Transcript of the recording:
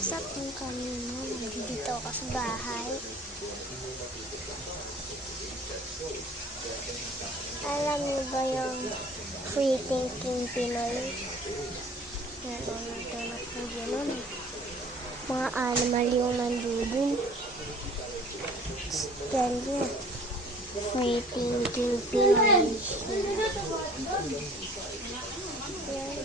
Sa kung kanino, nandito ako sa bahay. Alam niyo ba yung free thinking Pinoy? Meron ito na kung gano'n. Mga animal yung nandudun. Tell you. Free thinking Pinoy. Yan.